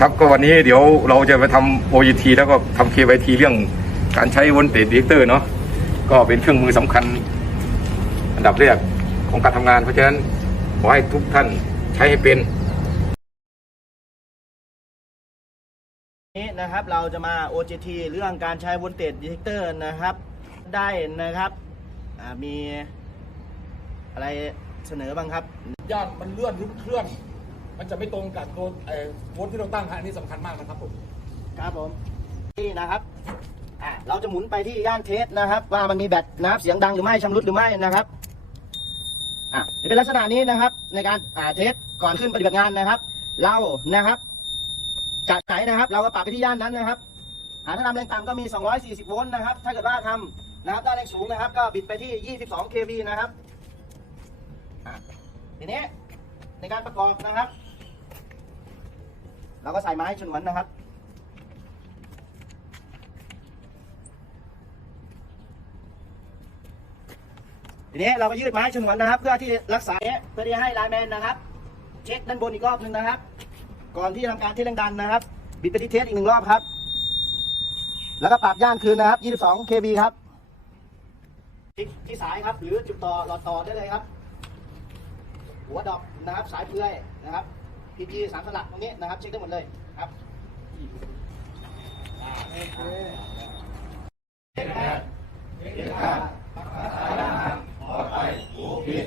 ครับก็วันนี้เดี๋ยวเราจะไปทำ OGT แล้วก็ทำ KYT เรื่องการใช้วนเต e ดีเตอร์เนาะก็เป็นเครื่องมือสำคัญ อันดับแรกของการทำงาน เพราะฉะนั้นขอให้ทุกท่านใช้ให้เป็นนี้นะครับเราจะมา OJT เรื่องการใช้ Voltage Detector นะครับ ได้นะครับอ่ามีอะไรเสนอบ้างครับย่านมันเลื่อนหรือเคลื่อน มันจะไม่ตรงกับตัวไอ้โวลต์ที่เราตั้งฮะอันนี้สำคัญมากนะครับผม ครับผมนี่นะครับอ่าเราจะหมุนไปที่ย่านเทสนะครับ ว่ามันมีแบตนะครับเสียงดังหรือไม่ชำรุดหรือไม่นะครับอ่าเป็นลักษณะนี้นะครับ ในการอ่าเทสก่อนขึ้นปฏิบัติงานนะครับ เรานะครับจากไหนนะครับ เราก็ปรับไปที่ย่านนั้นนะครับอ่าถ้าทำแรงต่ำก็มี 240 โวลต์นะครับ ถ้าเกิดว่าทำนะครับได้แรงสูงนะครับ ก็บิดไปที่ 22 kV นะครับอ่าทีนี้ในการประกอบนะครับ เราก็ใส่ไม้ชนวนนะครับ ทีนี้เราก็ยืดไม้ชนวนนะครับ เพื่อที่รักษาเนี้ยเพื่อที่ให้ไลน์แมนนะครับ เช็คด้านบนอีกรอบหนึ่งนะครับ ก่อนที่จะทำการเทสแรงดันนะครับ บิดไปที่เทสอีกหนึ่งรอบครับ แล้วก็ปรับย่านคืนนะครับ 22 kV ครับที่ที่สายครับ หรือจุดต่อหลอดต่อได้เลยครับ หัวดอกนะครับสายเปลือยนะครับ พี PG สามสลักตรงนี้นะครับเช็คได้หมดเลยครับโอเคเจ็ดแปดเจ็ดห้ารักษาหน้าปลอดภัยหูผิด